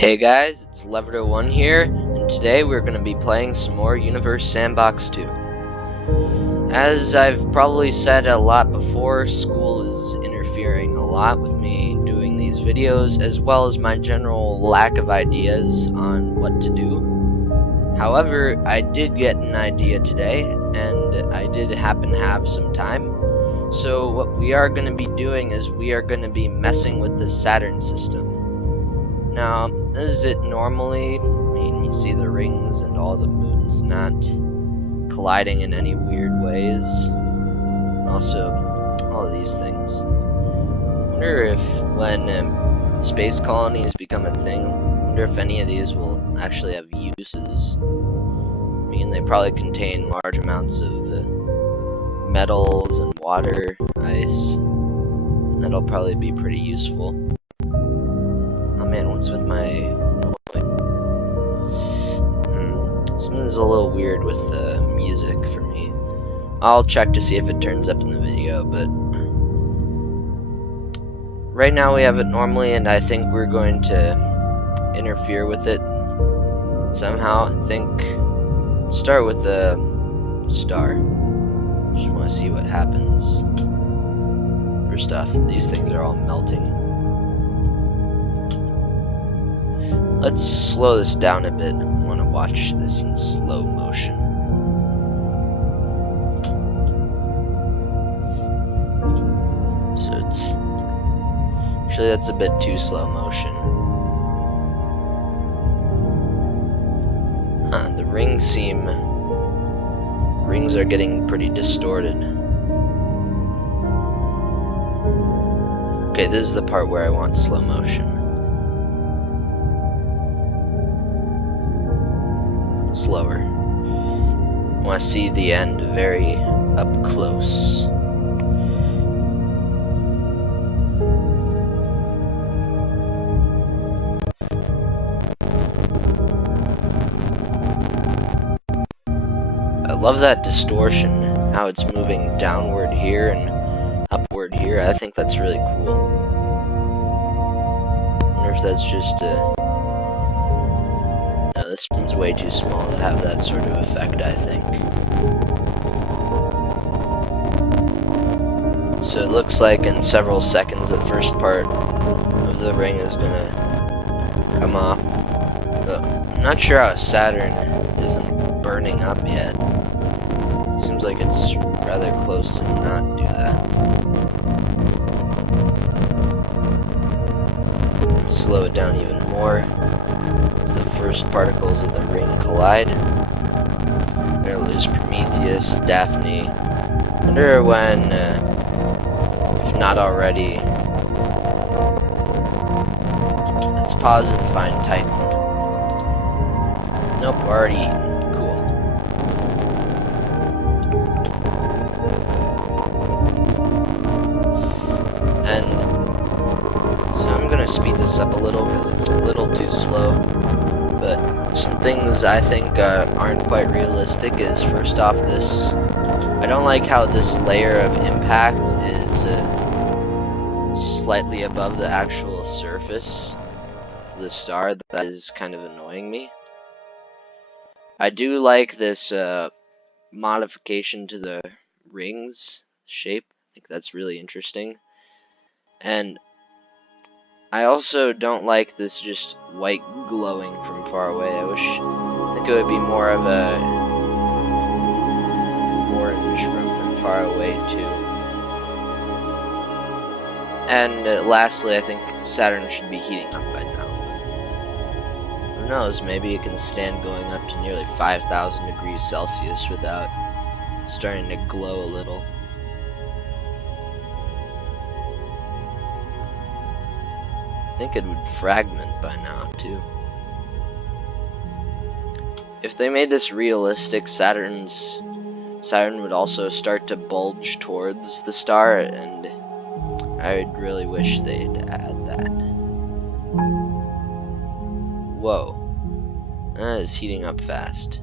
Hey guys, it's Leverdo1 here, and today we're going to be playing some more Universe Sandbox 2. As I've probably said a lot before, school is interfering a lot with me doing these videos, as well as my general lack of ideas on what to do. However, I did get an idea today, and I did happen to have some time. So what we are going to be doing is we are going to be messing with the Saturn system. Now, as it normally, you see the rings and all the moons not colliding in any weird ways. And also, all of these things. I wonder if when space colonies become a thing, I wonder if any of these will actually have uses. They probably contain large amounts of metals and water, ice. And that'll probably be pretty useful. Oh man, what's with my... Something's a little weird with the music for me. I'll check to see if it turns up in the video, but... right now we have it normally, and I think we're going to interfere with it somehow. I think... start with the star. Just want to see what happens. First off, these things are all melting. Let's slow this down a bit. I want to watch this in slow motion. So it's... actually, that's a bit too slow motion. The rings are getting pretty distorted. Okay, this is the part where I want slow motion. Slower. I want to see the end very up close. I love that distortion, how it's moving downward here and upward here. I think that's really cool. I wonder if that's just a... no, this one's way too small to have that sort of effect, I think. So it looks like in several seconds the first part of the ring is gonna come off. But I'm not sure how Saturn isn't burning up yet. Seems like it's rather close to not do that. Slow it down even more as the first particles of the ring collide. We're gonna lose Prometheus, Daphne. I wonder when, if not already. Let's pause and find Titan. Nope, already eaten. Cool. And so I'm gonna speed this up a little because it's a little too slow. But some things I think aren't quite realistic is, first off, this... I don't like how this layer of impact is slightly above the actual surface of the star. That is kind of annoying me. I do like this modification to the rings shape. I think that's really interesting. And I also don't like this just white glowing from far away. I think it would be more of a orange from far away too. And lastly, I think Saturn should be heating up by now. Who knows, maybe it can stand going up to nearly 5,000 degrees Celsius without starting to glow a little. I think it would fragment by now too. If they made this realistic, Saturn would also start to bulge towards the star, and I would really wish they'd add that. Whoa. That is heating up fast.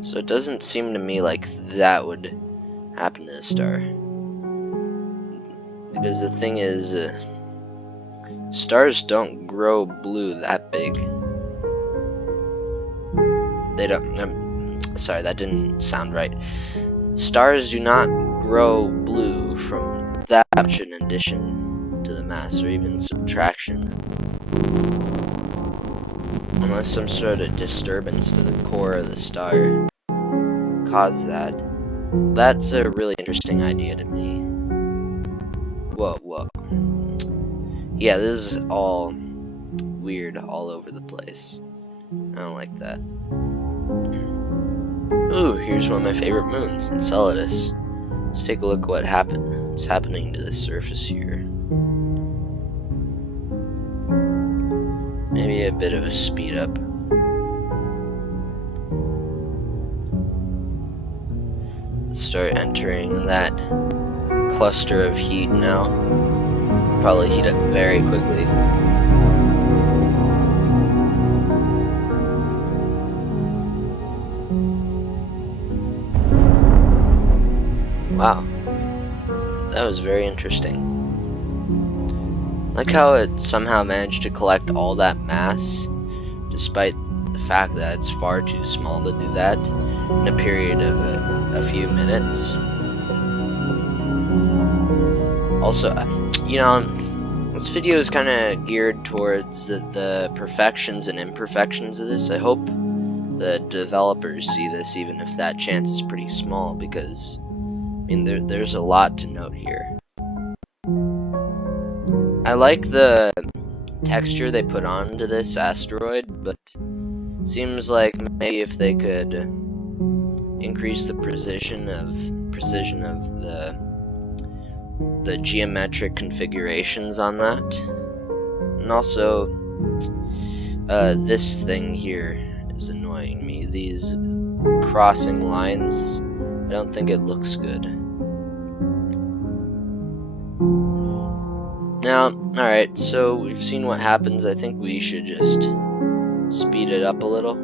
So it doesn't seem to me like that would happen to the star. Because the thing is, stars don't grow blue that big. They don't. Sorry, that didn't sound right. Stars do not grow blue from that much in addition to the mass, or even subtraction. Unless some sort of disturbance to the core of the star caused that. That's a really interesting idea to me. Whoa. Yeah, this is all weird all over the place. I don't like that. Ooh, here's one of my favorite moons, Enceladus. Let's take a look at what's happening to the surface here. Maybe a bit of a speed up. Let's start entering that cluster of heat now. Probably heat up very quickly. Wow, that was very interesting. Like how it somehow managed to collect all that mass, despite the fact that it's far too small to do that in a period of a few minutes. Also, you know, this video is kind of geared towards the perfections and imperfections of this. I hope the developers see this, even if that chance is pretty small, because I mean, there's a lot to note here. I like the texture they put onto this asteroid, but seems like maybe if they could increase the precision of the geometric configurations on that. And also, this thing here is annoying me. These crossing lines, I don't think it looks good. Now, alright, so we've seen what happens. I think we should just speed it up a little.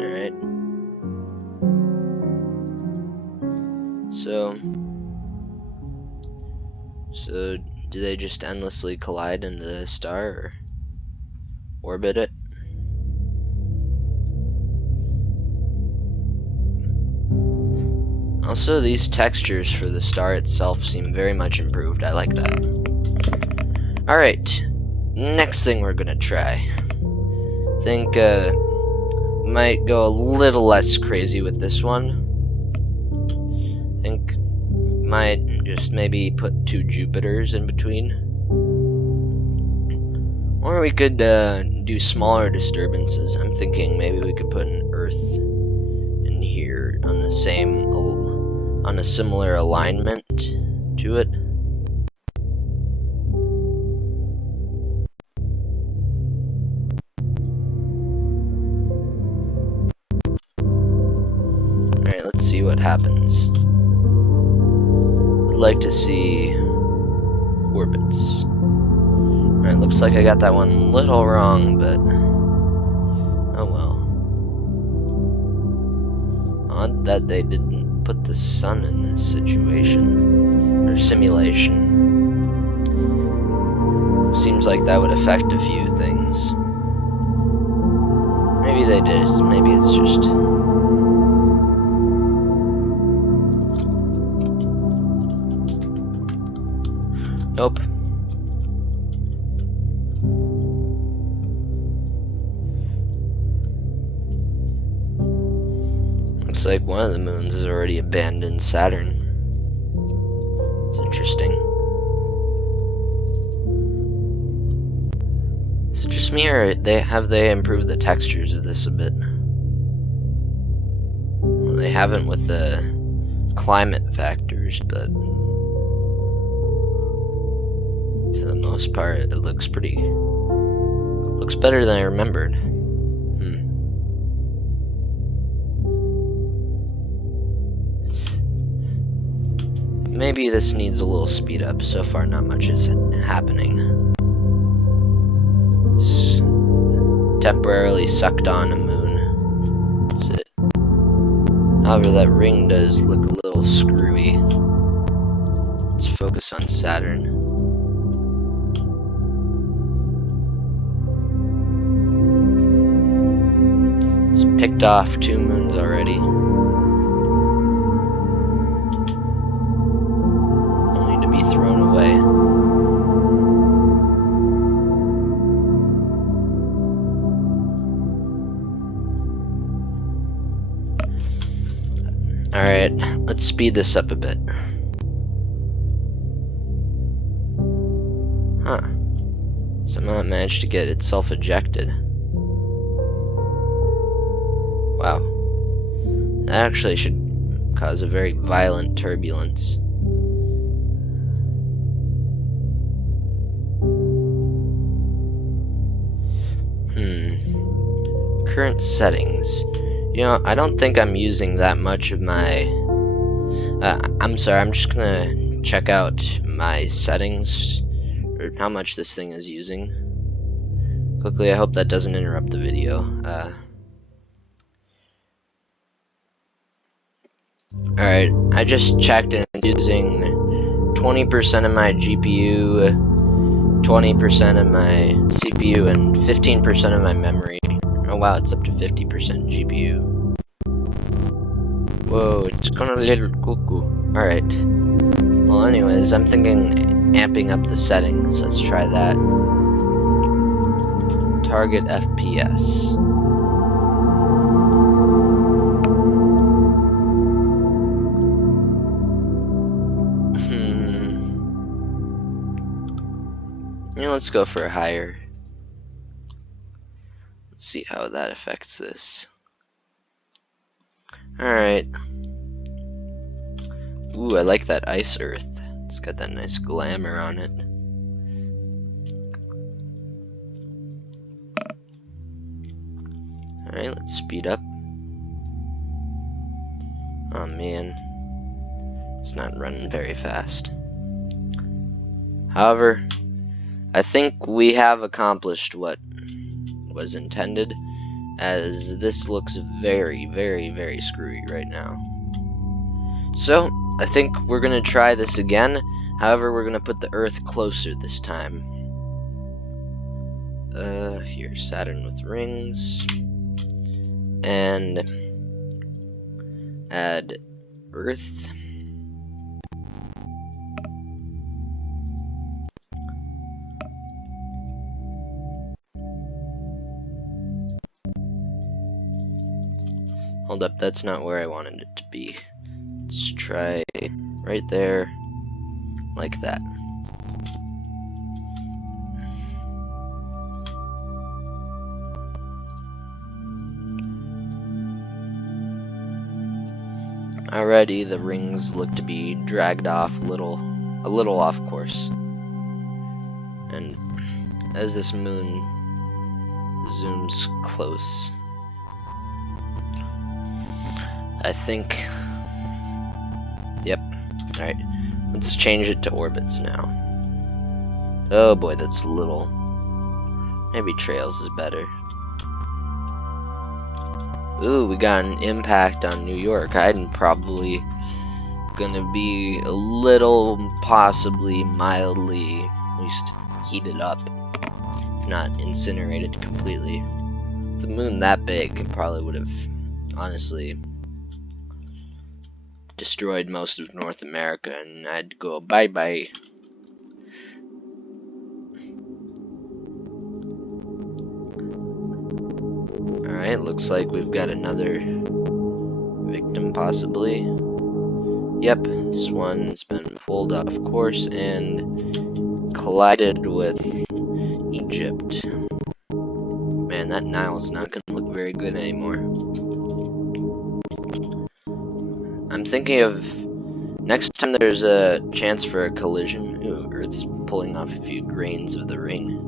Alright. So do they just endlessly collide into the star or orbit it? Also, these textures for the star itself seem very much improved. I like that. Alright, next thing we're gonna try. I think might go a little less crazy with this one. I think might just maybe put 2 Jupiters in between. Or we could do smaller disturbances. I'm thinking maybe we could put an Earth in here on the same, on a similar alignment to it. Alright, let's see what happens. I'd like to see orbits. Alright, looks like I got that one a little wrong, but oh well. Odd that they didn't put the sun in this situation, or simulation. Seems like that would affect a few things. Maybe they did, maybe it's just... Nope. Looks like one of the moons has already abandoned Saturn. It's interesting. Is it just me, or have they improved the textures of this a bit? Well, they haven't with the climate factors, but for the most part, it looks better than I remembered. Maybe this needs a little speed up. So far, not much is happening. Temporarily sucked on a moon. That's it. However, that ring does look a little screwy. focus on Saturn. It's picked off 2 moons already. Only to be thrown away. Alright, let's speed this up a bit. Huh. Somehow it managed to get itself ejected. Wow. That actually should cause a very violent turbulence. Current settings. You know, I don't think I'm using that much of my... I'm sorry, I'm just gonna check out my settings, or how much this thing is using. Quickly, I hope that doesn't interrupt the video. Alright, I just checked and it's using 20% of my GPU, 20% of my CPU, and 15% of my memory. Oh wow, it's up to 50% GPU. Whoa, it's gonna little cuckoo. Alright. Well, anyways, I'm thinking amping up the settings. Let's try that. Target FPS. Yeah, let's go for a higher. Let's see how that affects this. Alright. Ooh, I like that ice earth. It's got that nice glamour on it. Alright, let's speed up. Oh man. It's not running very fast. However, I think we have accomplished what was intended, as this looks very, very, very screwy right now. So, I think we're going to try this again. However, we're going to put the Earth closer this time. Here's Saturn with rings. And add Earth. Hold up, that's not where I wanted it to be. Let's try right there, like that. Already the rings look to be dragged off a little off course. And as this moon zooms close, I think, yep, alright, let's change it to orbits now. Oh boy, that's little. Maybe trails is better. Ooh, we got an impact on New York. I'm probably gonna be a little, possibly, mildly, at least heated up, if not incinerated completely. With the moon that big, it probably would have, honestly, destroyed most of North America, and I'd go bye-bye. Alright, looks like we've got another victim, possibly. Yep, this one's been pulled off course and collided with Egypt. Man, that Nile's not gonna look very good anymore. I'm thinking of next time there's a chance for a collision. Ooh, Earth's pulling off a few grains of the ring.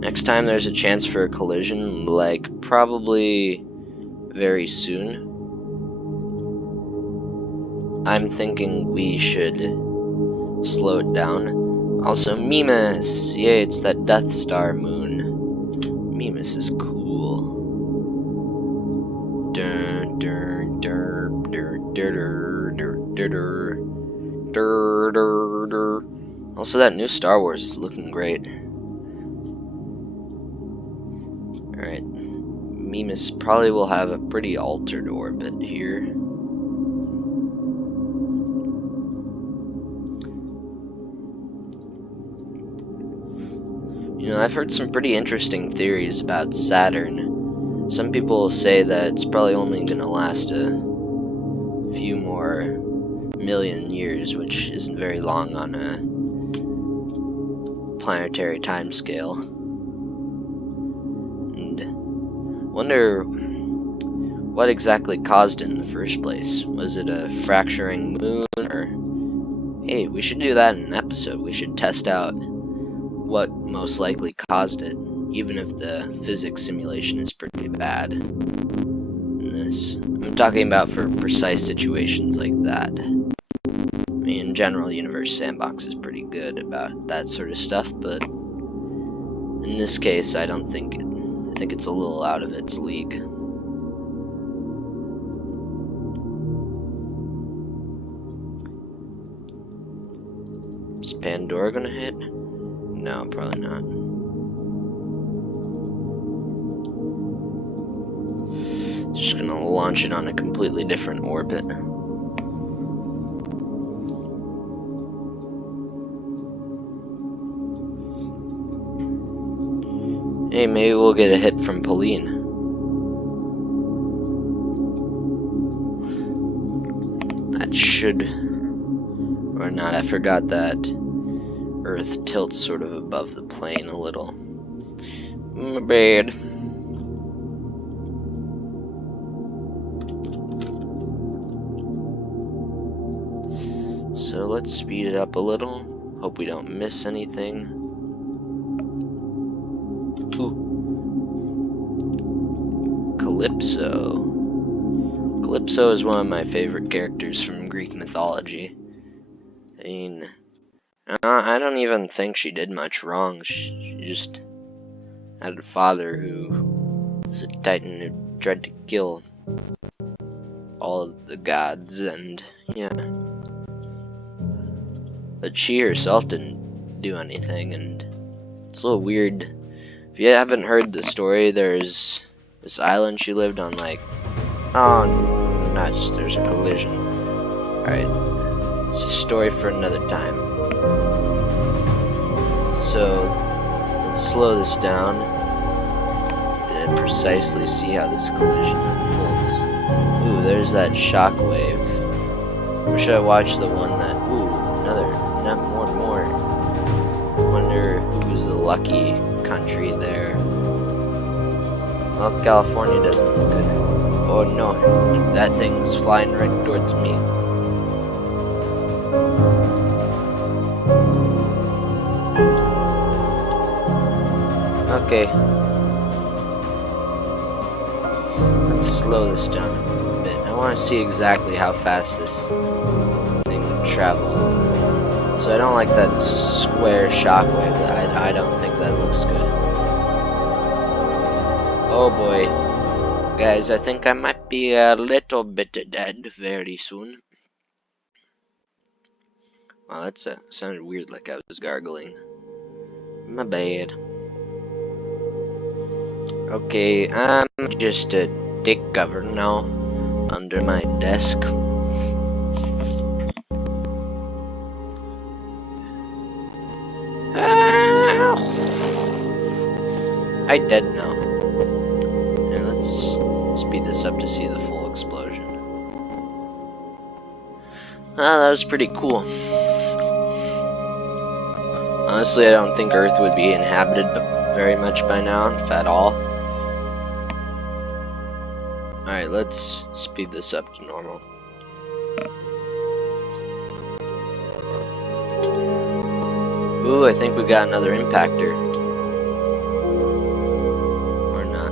Next time there's a chance for a collision, like probably very soon, I'm thinking we should slow it down. Also, Mimas! Yay, it's that Death Star moon. Mimas is cool. Dun, dun, dun, dun, dun, dun, dun, dun. Dur, dur, dur. Also, that new Star Wars is looking great. Alright. Mimas probably will have a pretty altered orbit here. You know, I've heard some pretty interesting theories about Saturn. Some people say that it's probably only going to last a few more million years, which isn't very long on a planetary timescale. And wonder what exactly caused it in the first place. Was it a fracturing moon, or hey, we should do that in an episode. We should test out what most likely caused it, even if the physics simulation is pretty bad in this. I'm talking about for precise situations like that. I mean, in general, Universe Sandbox is pretty good about that sort of stuff, but in this case, I don't think it. I think it's a little out of its league. Is Pandora gonna hit? No, probably not. Just gonna launch it on a completely different orbit. Hey, maybe we'll get a hit from Pauline. That should... or not, I forgot that Earth tilts sort of above the plane a little. My bad. So let's speed it up a little. Hope we don't miss anything. Ooh. Calypso. Calypso is one of my favorite characters from Greek mythology. I mean, I don't even think she did much wrong. She just had a father who was a titan who tried to kill all of the gods, and yeah. But she herself didn't do anything, and it's a little weird. If you haven't heard the story, there's this island she lived on, like, oh, nuts, there's a collision. Alright, it's a story for another time. So, let's slow this down and precisely see how this collision unfolds. Ooh, there's that shockwave. Wish I watched the one that, ooh, another, not more and more. Wonder who's the lucky country there. Well, California doesn't look good. Oh no, that thing's flying right towards me. Okay. Let's slow this down a bit. I want to see exactly how fast this thing would travel. So I don't like that square shockwave. I don't think that looks good. Oh boy. Guys, I think I might be a little bit dead very soon. Wow, that sounded weird, like I was gargling. My bad. Okay, I'm just a dick cover now under my desk. I dead now. And let's speed this up to see the full explosion. Ah, that was pretty cool. Honestly, I don't think Earth would be inhabited very much by now, if at all. Alright, let's speed this up to normal. Ooh, I think we got another impactor. Or not.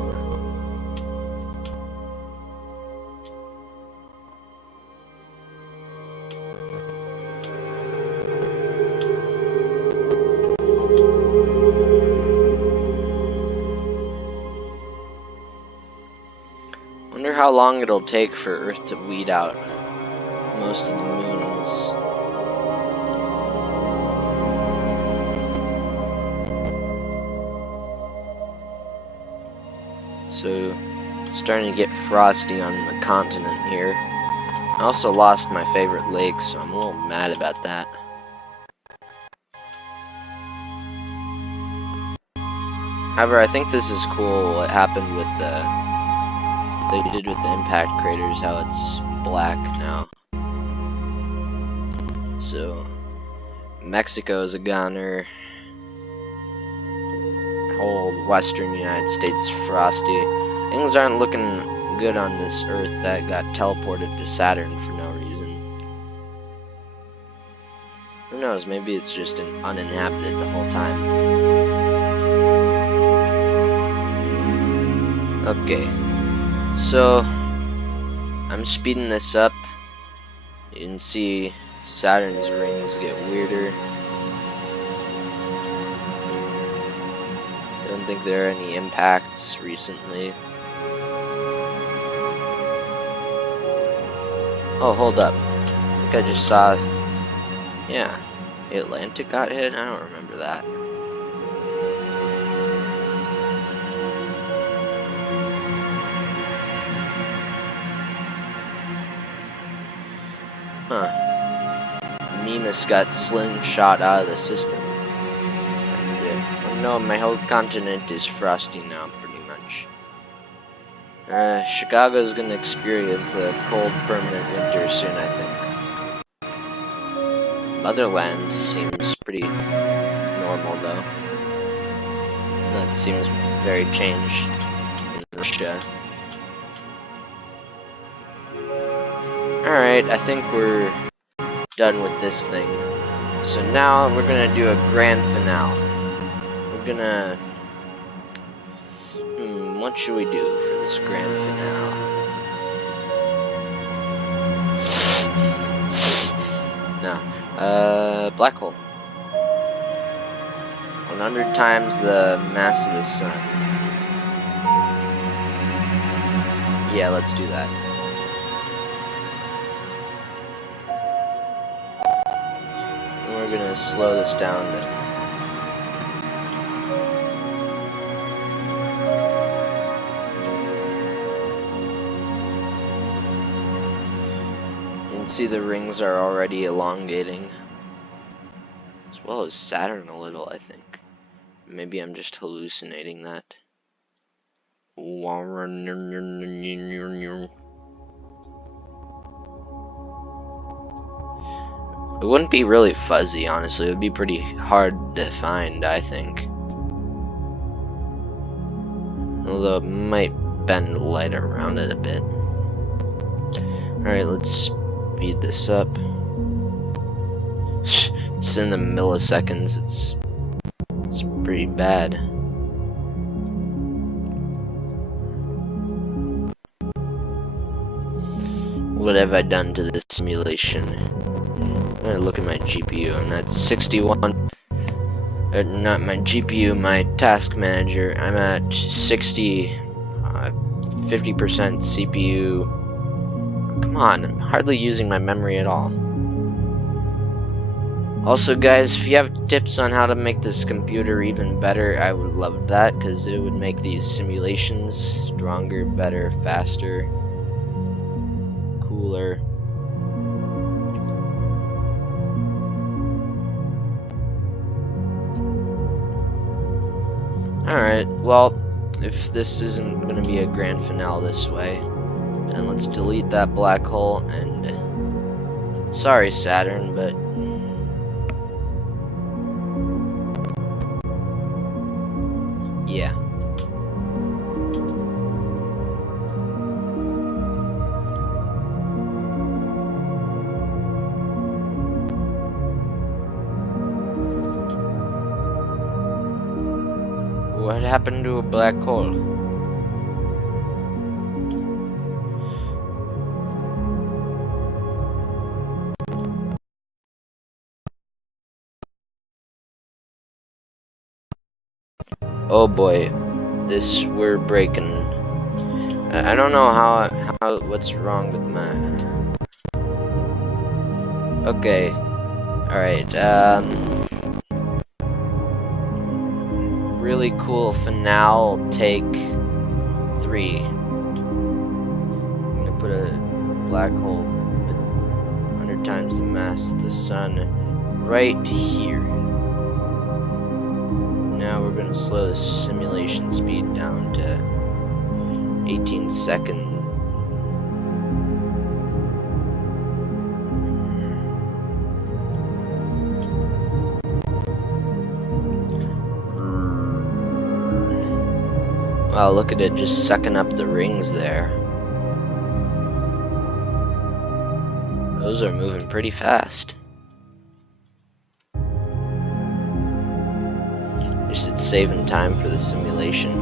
Wonder how long it'll take for Earth to weed out most of the moons Starting to get frosty on the continent here. I also lost my favorite lake, so I'm a little mad about that. However, I think this is cool what happened with they did with the impact craters, how it's black now. So Mexico is a goner. Whole western United States frosty. Things aren't looking good on this Earth that got teleported to Saturn for no reason. Who knows, maybe it's just uninhabited the whole time. Okay, so I'm speeding this up. You can see Saturn's rings get weirder. I don't think there are any impacts recently. Oh, hold up. I think I just saw... Yeah, the Atlantic got hit? I don't remember that. Huh. Mimas got slingshot out of the system. And, oh no, my whole continent is frosty now, pretty much. Chicago's gonna experience a cold, permanent winter soon, I think. Motherland seems pretty normal, though. That seems very changed in Russia. Alright, I think we're done with this thing. So now we're gonna do a grand finale. We're gonna... what should we do for this grand finale? No. Black hole. 100 times the mass of the sun. Yeah, let's do that. And we're gonna slow this down to... You can see the rings are already elongating. As well as Saturn a little, I think. Maybe I'm just hallucinating that. It wouldn't be really fuzzy, honestly. It would be pretty hard to find, I think. Although it might bend the light around it a bit. Alright, let's speed this up. It's in the milliseconds. It's pretty bad. What have I done to this simulation? I'm gonna look at my GPU, and that's 61. Not my GPU, my task manager. I'm at 60, 50% CPU. Come on, I'm hardly using my memory at all. Also, guys, if you have tips on how to make this computer even better, I would love that, because it would make these simulations stronger, better, faster, cooler. Alright, well, if this isn't going to be a grand finale this way, then let's delete that black hole, and sorry, Saturn, but yeah. What happened to a black hole? Oh boy, we're breaking. I don't know what's wrong with my... Okay, alright, really cool finale take 3. put a black hole with 100 times the mass of the sun right here. Now we're going to slow the simulation speed down to 18 seconds. Wow, look at it just sucking up the rings there. Those are moving pretty fast. At least it's saving time for the simulation.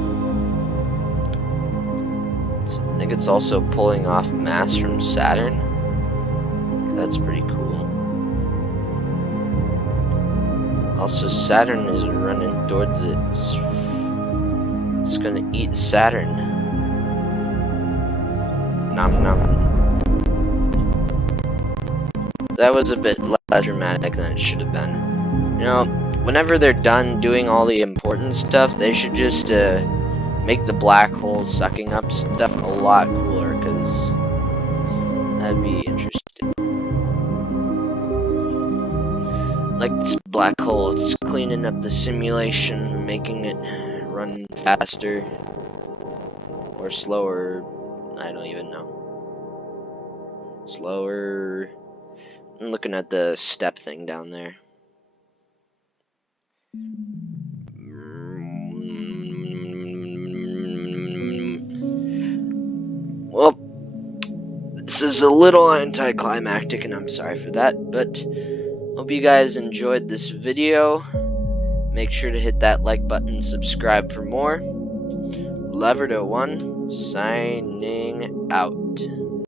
I think it's also pulling off mass from Saturn. That's pretty cool. Also, Saturn is running towards it. It's gonna eat Saturn. Nom nom. That was a bit less dramatic than it should have been. You know, whenever they're done doing all the important stuff, they should just make the black holes sucking up stuff a lot cooler, because that'd be interesting. Like this black hole, it's cleaning up the simulation, making it run faster or slower. I don't even know. Slower. I'm looking at the step thing down there. Well, this is a little anticlimactic, and I'm sorry for that, but hope you guys enjoyed this video. Make sure to hit that like button, subscribe for more. Leverdo1 signing out.